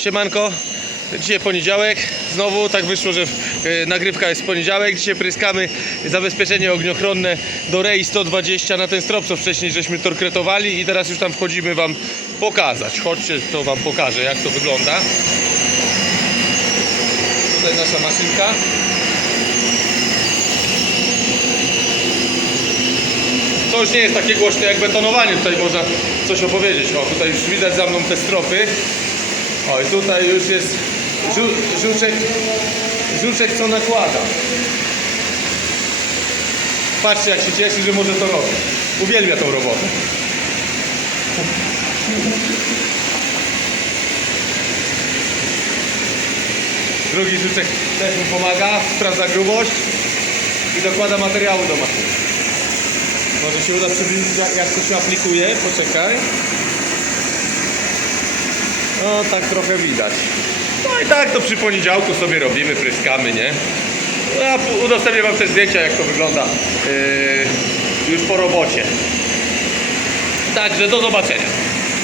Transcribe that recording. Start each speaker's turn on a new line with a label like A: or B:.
A: Siemanko, dzisiaj poniedziałek, znowu tak wyszło, że e, nagrywka jest w poniedziałek, dzisiaj pryskamy zabezpieczenie ogniochronne do REI 120 na ten strop, co wcześniej żeśmy torkretowali i teraz już tam wchodzimy Wam pokazać, chodźcie, to Wam pokażę jak to wygląda. Tutaj nasza maszynka. To już nie jest takie głośne jak betonowanie, tutaj można coś opowiedzieć. O, tutaj już widać za mną te stropy. O, i tutaj już jest żu, żuczek, żuczek co nakłada. Patrzcie jak się cieszy, że może to robić. Uwielbia tą robotę. Drugi żuczek też mu pomaga, sprawdza grubość i dokłada materiału do maszyny. Może się uda przybliżyć jak to się aplikuje, poczekaj. No tak trochę widać. No i tak to przy poniedziałku sobie robimy, pryskamy, nie? No, Ja udostępnię wam też zdjęcia jak to wygląda yy, już po robocie. Także do zobaczenia.